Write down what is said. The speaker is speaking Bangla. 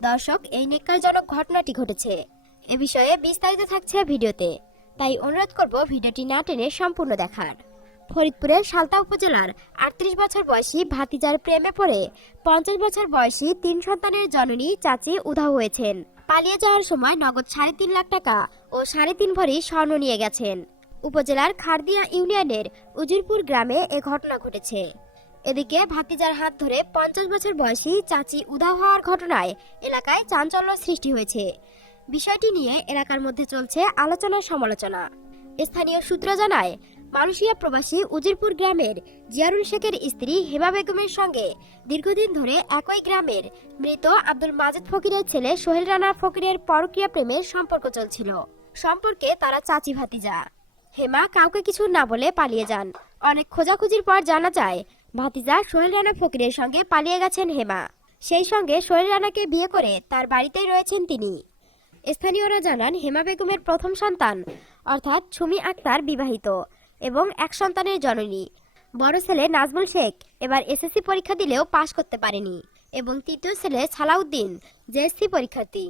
দর্শক, এই ন্যাক্কারজনক ঘটনাটি ঘটেছে। এ বিষয়ে বিস্তারিত থাকছে ভিডিওতে, তাই অনুরোধ করব ভিডিওটি না টেনে সম্পূর্ণ দেখার। ফরিদপুরের সালতা উপজেলার 38 বছর বয়সী ভাতিজার প্রেমে পড়ে 50 বছর বয়সী 3 সন্তানের জননী চাচি উধাও হয়েছেন। পালিয়ে যাওয়ার সময় নগদ 3.5 লাখ টাকা ও 3.5 ভরি স্বর্ণ নিয়ে গেছেন। উপজেলার খারদিয়া ইউনিয়নের উজিরপুর গ্রামে এ ঘটনা ঘটেছে। এদিকে ভাতিজার হাত ধরে 50 বছর বয়সী চাচি উধাও হওয়ার ঘটনায় এলাকায় চাঞ্চল্য সৃষ্টি হয়েছে। বিষয়টি নিয়ে এলাকার মধ্যে চলছে আলোচনা সমালোচনা। স্থানীয় সূত্র জানায়, মালয়েশিয়া প্রবাসী উজিরপুর গ্রামের জিয়ারুল শেখের স্ত্রী হেমা বেগমের সঙ্গে দীর্ঘদিন ধরে একই গ্রামের মৃত আব্দুল মাজেদ ফকিরের ছেলে সোহেল রানা ফকিরের পরকীয়া প্রেমের সম্পর্ক চলছিল। সম্পর্কে তারা চাচি ভাতিজা। হেমা কাউকে কিছু না বলে পালিয়ে যান। অনেক খোঁজাখুঁজির পর জানা যায়, ভাতিজা সোহেল রানা ফকিরের সঙ্গে পালিয়ে গেছেন হেমা। সেই সঙ্গে সোহেল রানাকে বিয়ে করে তার বাড়িতেই রয়েছেন তিনি। স্থানীয়রা জানান, হেমা বেগমের প্রথম সন্তান অর্থাৎ সুমি আক্তার বিবাহিত এবং এক সন্তানের জননী। বড় ছেলে নাজমুল শেখ এবার এসএসসি পরীক্ষা দিলেও পাশ করতে পারেনি এবং তৃতীয় ছেলে সালাউদ্দিন জেএসসি পরীক্ষার্থী।